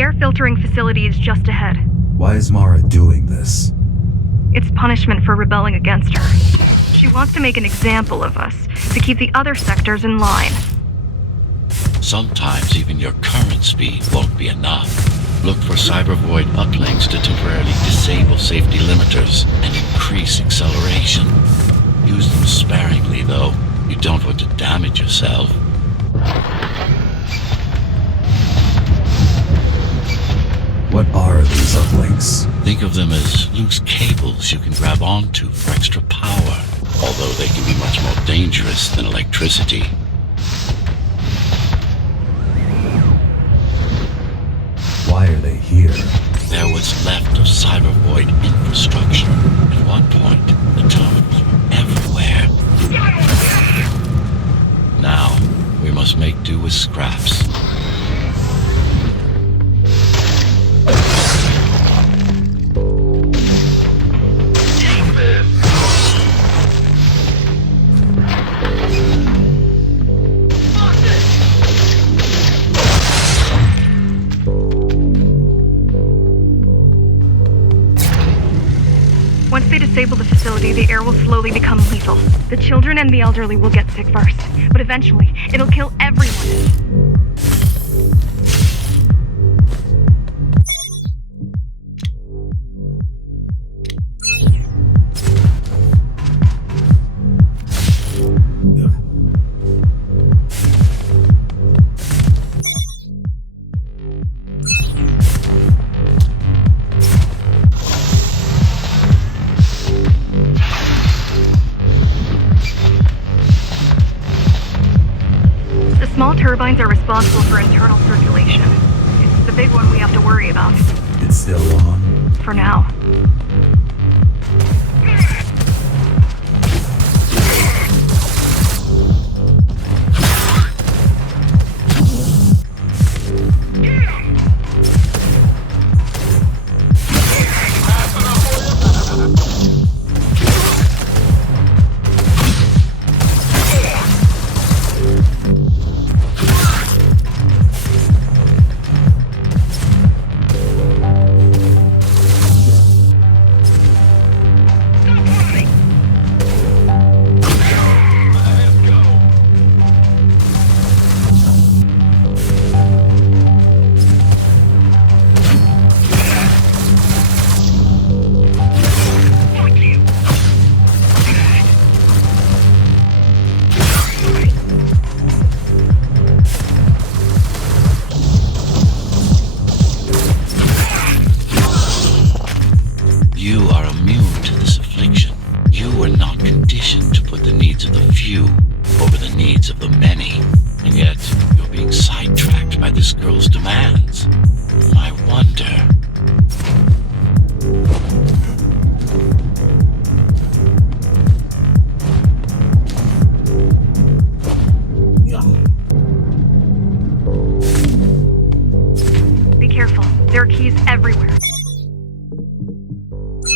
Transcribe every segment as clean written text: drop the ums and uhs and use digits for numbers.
The air filtering facility is just ahead. Why is Mara doing this? It's punishment for rebelling against her. She wants to make an example of us, to keep the other sectors in line. Sometimes even your current speed won't be enough. Look for cybervoid uplinks to temporarily disable safety limiters and increase acceleration. Use them sparingly, though. You don't want to damage yourself. What are these uplinks? Think of them as loose cables you can grab onto for extra power, although they can be much more dangerous than electricity. Why are they here? They're what's left of cybervoid infrastructure. At one point, the terminals were everywhere. Now, we must make do with scraps. Once they disable the facility, the air will slowly become lethal. The children and the elderly will get sick first, but eventually, it'll kill everyone. Small turbines are responsible for internal circulation. It's the big one we have to worry about. It's still on? For now. You are immune to this affliction. You were not conditioned to put the needs of the few over the needs of the many. And yet, you're being sidetracked by this girl's demands. I wonder... Be careful. There are keys everywhere.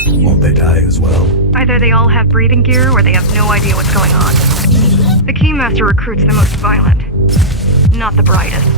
Won't they die as well? Either they all have breathing gear or they have no idea what's going on. The Keymaster recruits the most violent, not the brightest.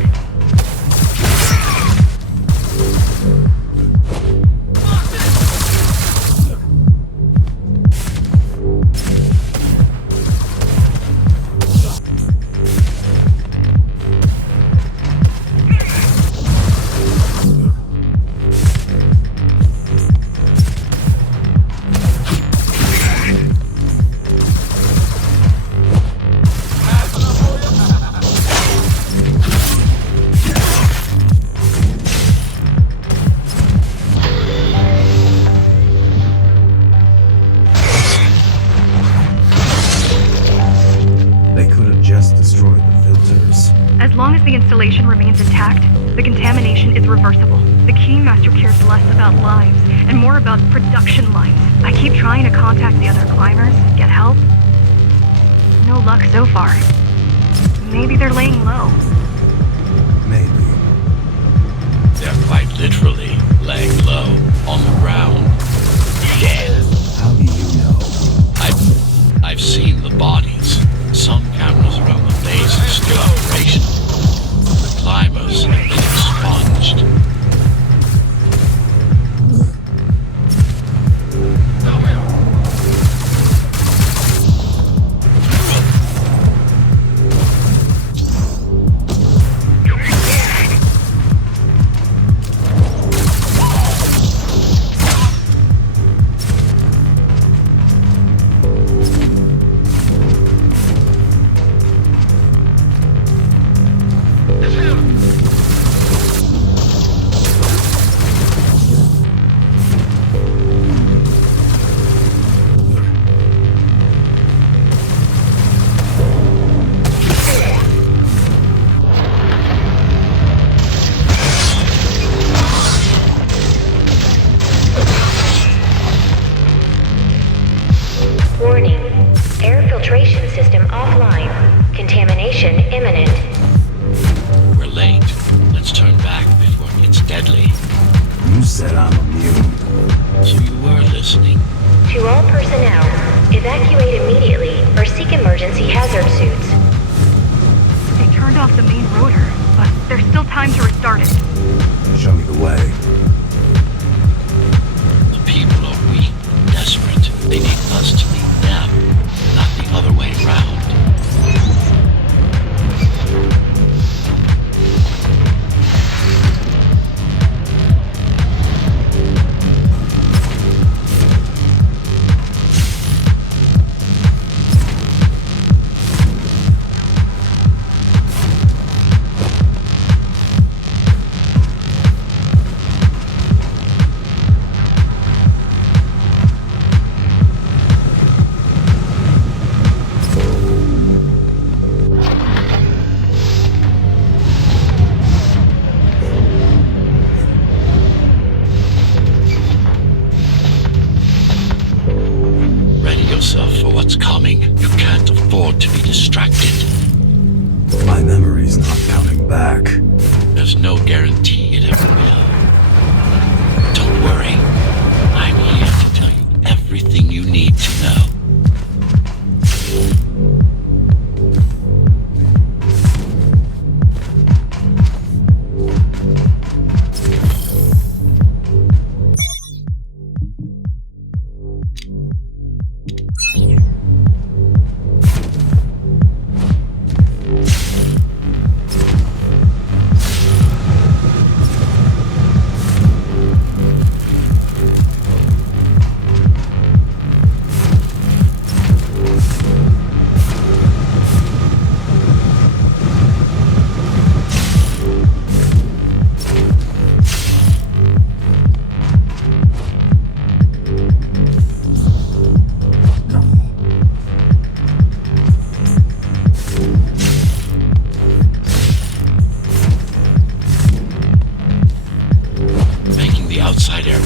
Destroy the filters. As long as the installation remains intact, the contamination is reversible. The Keymaster cares less about lives and more about production lines. I keep trying to contact the other climbers, get help. No luck so far. Maybe they're laying low. Maybe. They're quite literally laying low on the ground. Dead. How do you know? I've seen the bodies. Some cameras around the base are still operational. The climbers have been expunged. rotor, but there's still time to restart it. Show me the way. The people are weak, desperate. They need us to lead them, not the other way around. For what's coming. You can't afford to be distracted. My memory's not coming back. There's no guarantee it ever will. Don't worry. I'm here to tell you everything you need to know.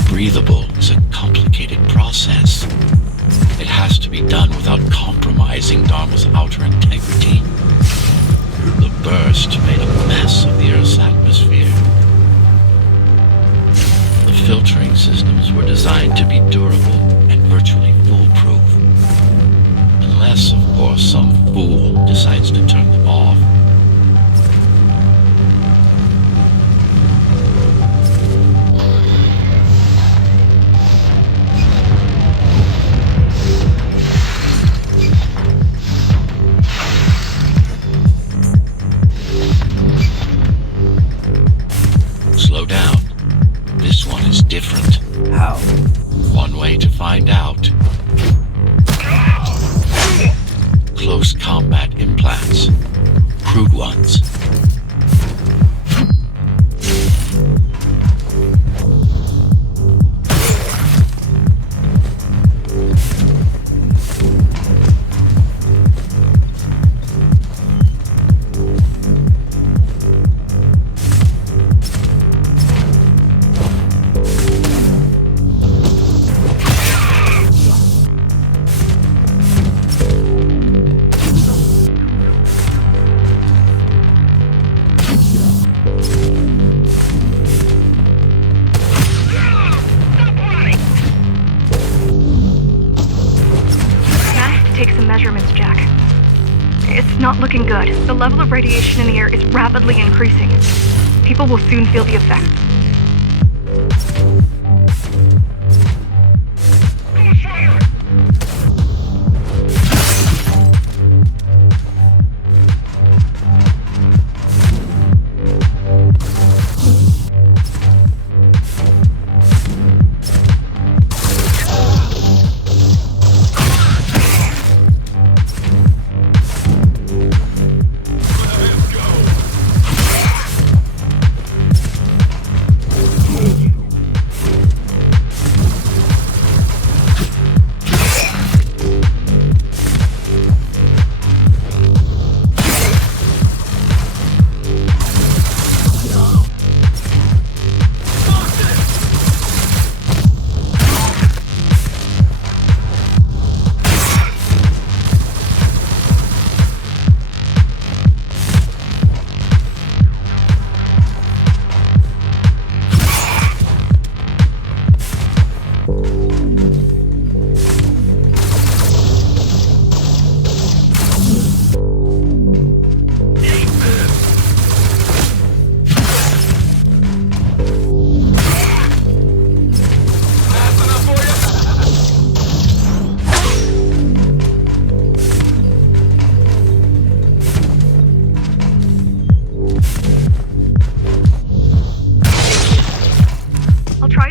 Breathable is a complicated process. It has to be done without compromising Dharma's outer integrity. The burst made a mess of the Earth's atmosphere. The filtering systems were designed to be durable and virtually foolproof. Unless, of course, some fool decides to turn them off. Slow down. This one is different. How? One way to find out. Close combat implants. Crude ones. Take some measurements, Jack. It's not looking good. The level of radiation in the air is rapidly increasing. People will soon feel the effects.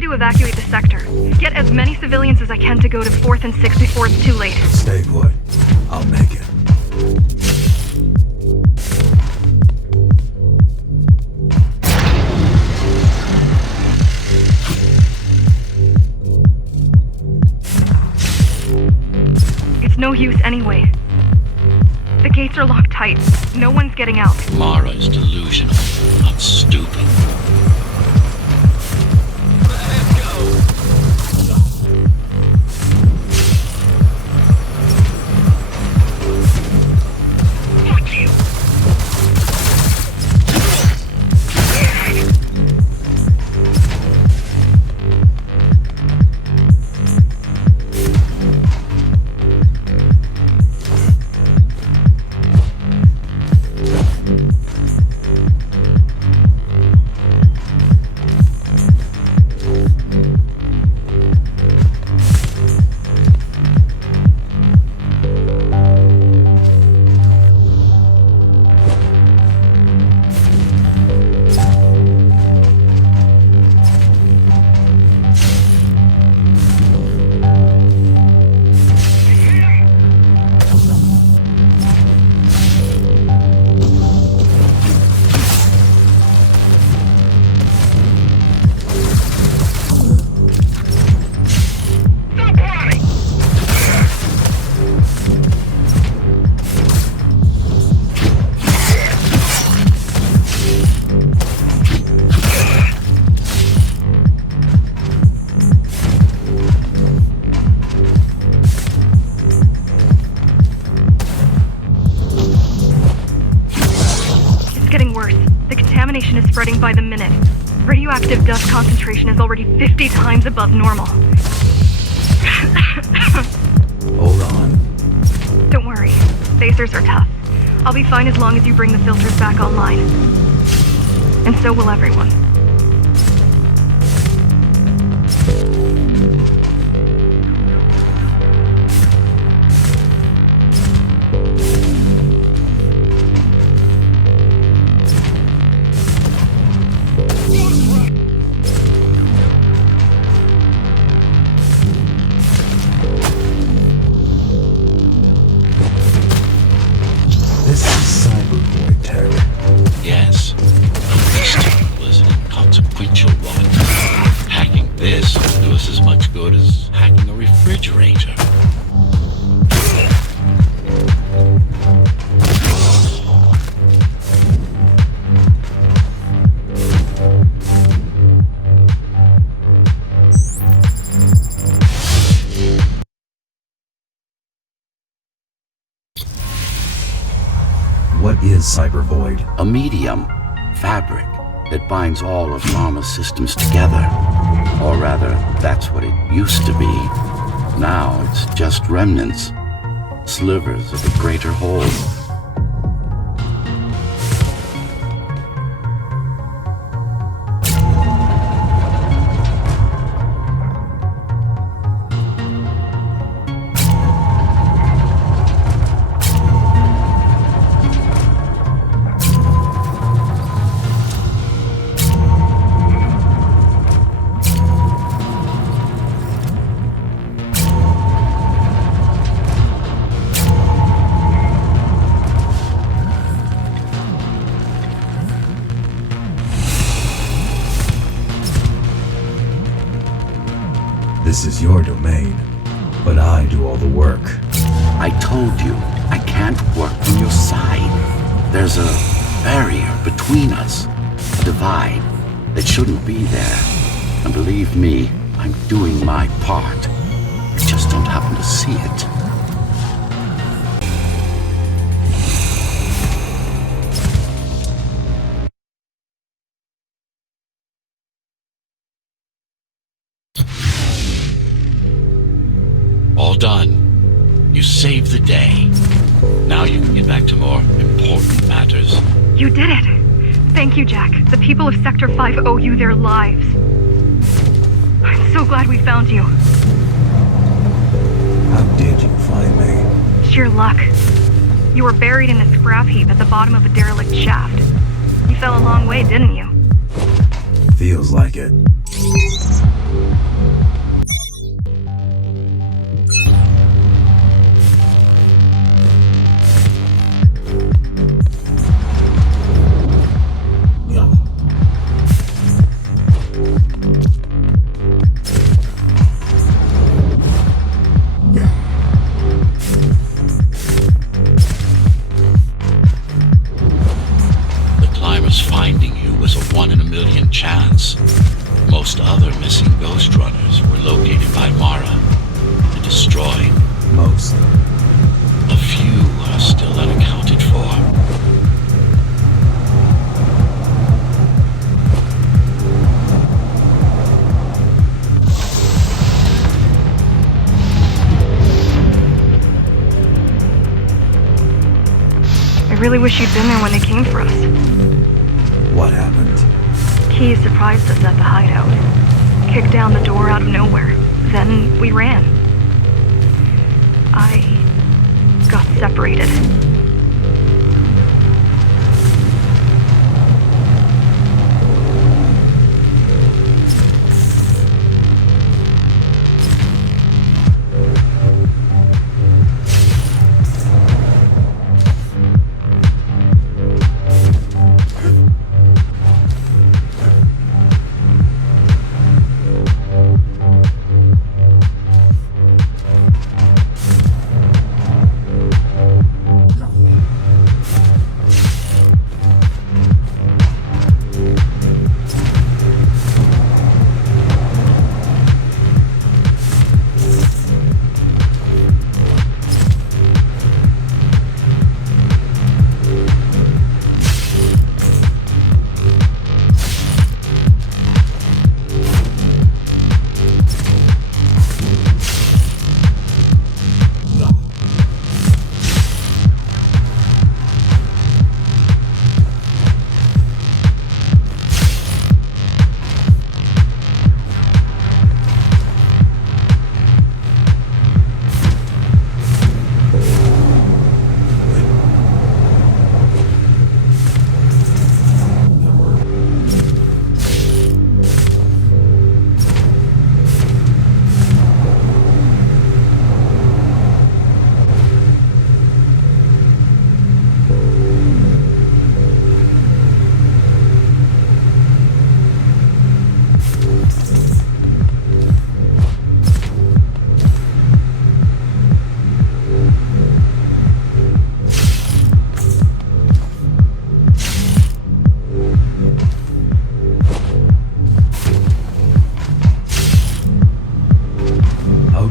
to evacuate the sector. Get as many civilians as I can to go to 4th and 6th before it's too late. Stay put. I'll make it. It's no use anyway. The gates are locked tight. No one's getting out. Mara is delusional, not stupid. Is spreading by the minute. Radioactive dust concentration is already 50 times above normal. Hold on. Don't worry. Phasers are tough. I'll be fine as long as you bring the filters back online. And so will everyone. This is cybervoid tech. Yes, at least was an inconsequential one. Hacking this will do us as much good as hacking a refrigerator. What is cybervoid? A medium, fabric, that binds all of Mama's systems together. Or rather, that's what it used to be. Now it's just remnants, slivers of a greater whole. This is your domain, but I do all the work. I told you, I can't work from your side. There's a barrier between us, a divide that shouldn't be there. And believe me, I'm doing my part. You just don't happen to see it. All done. You saved the day. Now you can get back to more important matters. You did it! Thank you, Jack. The people of Sector 5 owe you their lives. I'm so glad we found you. How did you find me? Sheer luck. You were buried in a scrap heap at the bottom of a derelict shaft. You fell a long way, didn't you? Feels like it. a 1 in a million chance. Most other missing Ghostrunners were located by Mara and destroyed. Most. A few are still unaccounted for. I really wish you'd been there when they came for us. What happened? Key surprised us at the hideout. Kicked down the door out of nowhere. Then we ran. I got separated.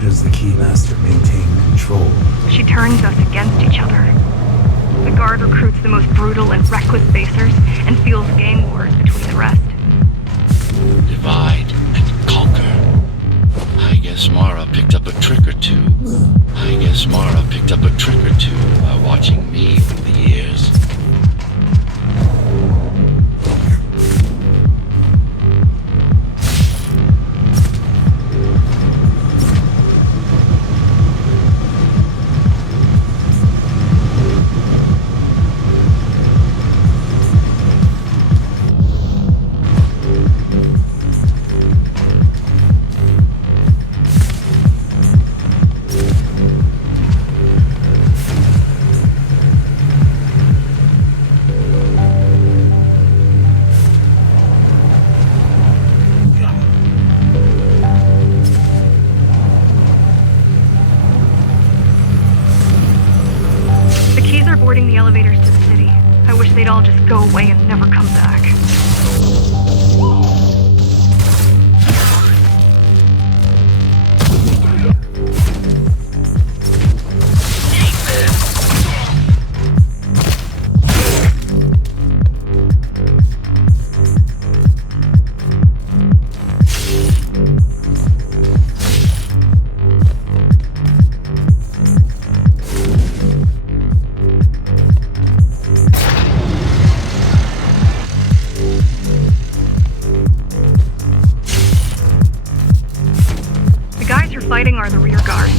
Does the Keymaster maintain control? She turns us against each other. The Guard recruits the most brutal and reckless basers and fuels gang wars between the rest. Divide and conquer. I guess Mara picked up a trick or two. By watching me through the years. Boarding the elevators to the city. I wish they'd all just go away and never come back. Fighting are the rear guard.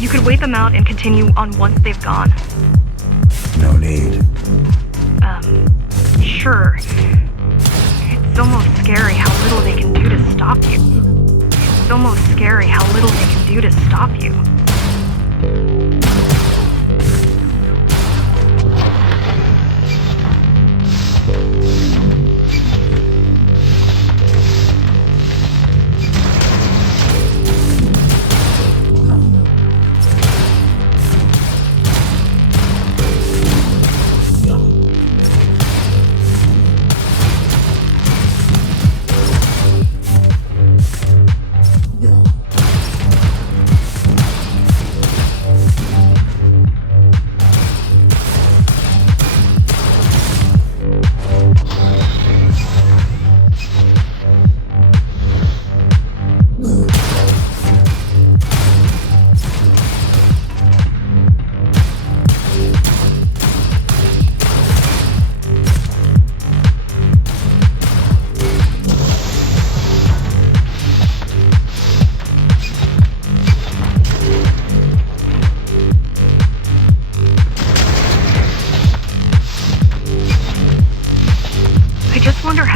You could wait them out and continue on once they've gone. No need. Sure. It's almost scary how little they can do to stop you. It's almost scary how little they can do to stop you.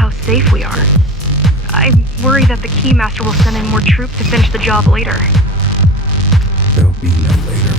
how safe we are. I worry that the Keymaster will send in more troops to finish the job later. There'll be no later.